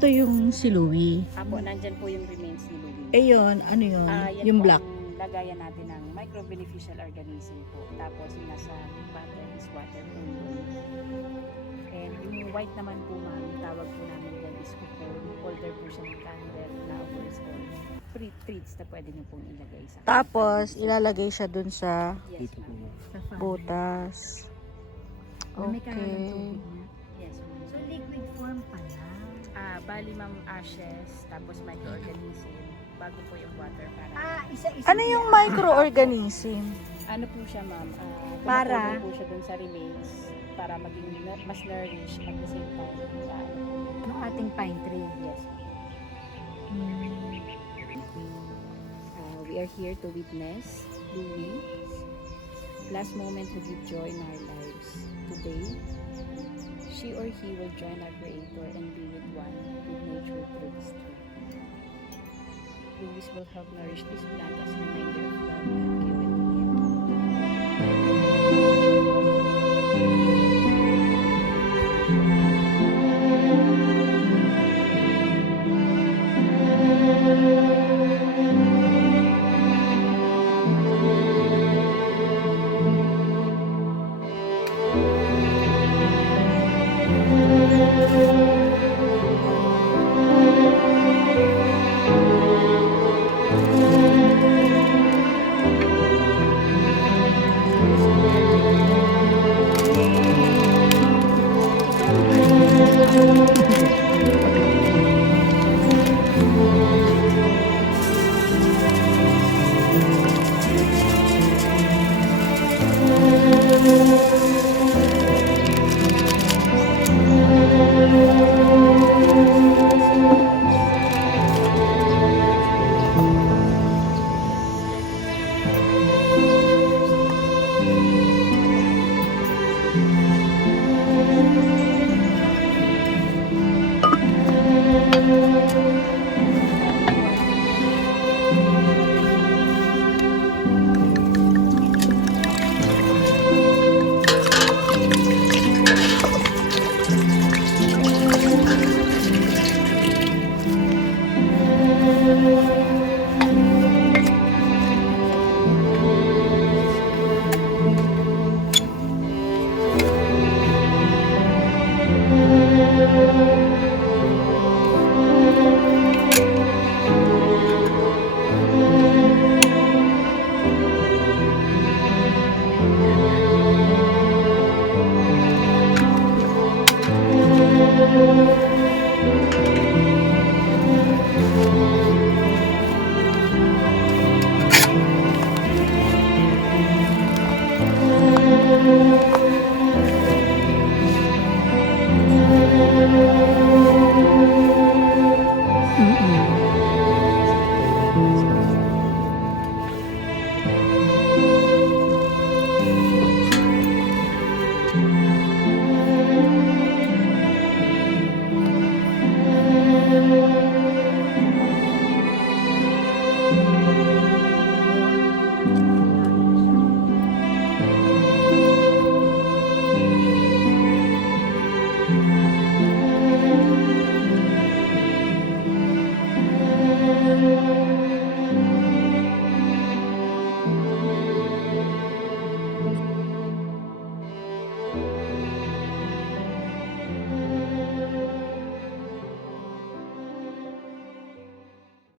Ito yung si Louie. Apo, nandyan po yung remains ni Louie. Ayun, ano yun? Yan Yung po black. ang lagayan natin ng microbeneficial organism po. Tapos yung nasa bottom is water po yun. And yung white naman po ma'am, tawag po namin yan is cocoon. Holder po siya ng candle, flowers, or fruit treats na pwede nyo pong ilagay sa Tapos, ilalagay siya dun sa yes ma'am. butas. May Okay. tubig na. Yes ma'am. So liquid form pala. Bali ma'am, ashes, tapos microorganism, bago po yung water para... Isa-isa. Ano yung microorganism? Ano po siya ma'am? Para? tumutulong po siya dun sa remains para maging mas nourished at the same time. Ng ating pine tree. Yes. We are here to witness Louie last moment to give joy in our lives. Today, she or he will join our Creator and be with one with nature through this tree. Louis will help nourish this plant as a reminder of love and care.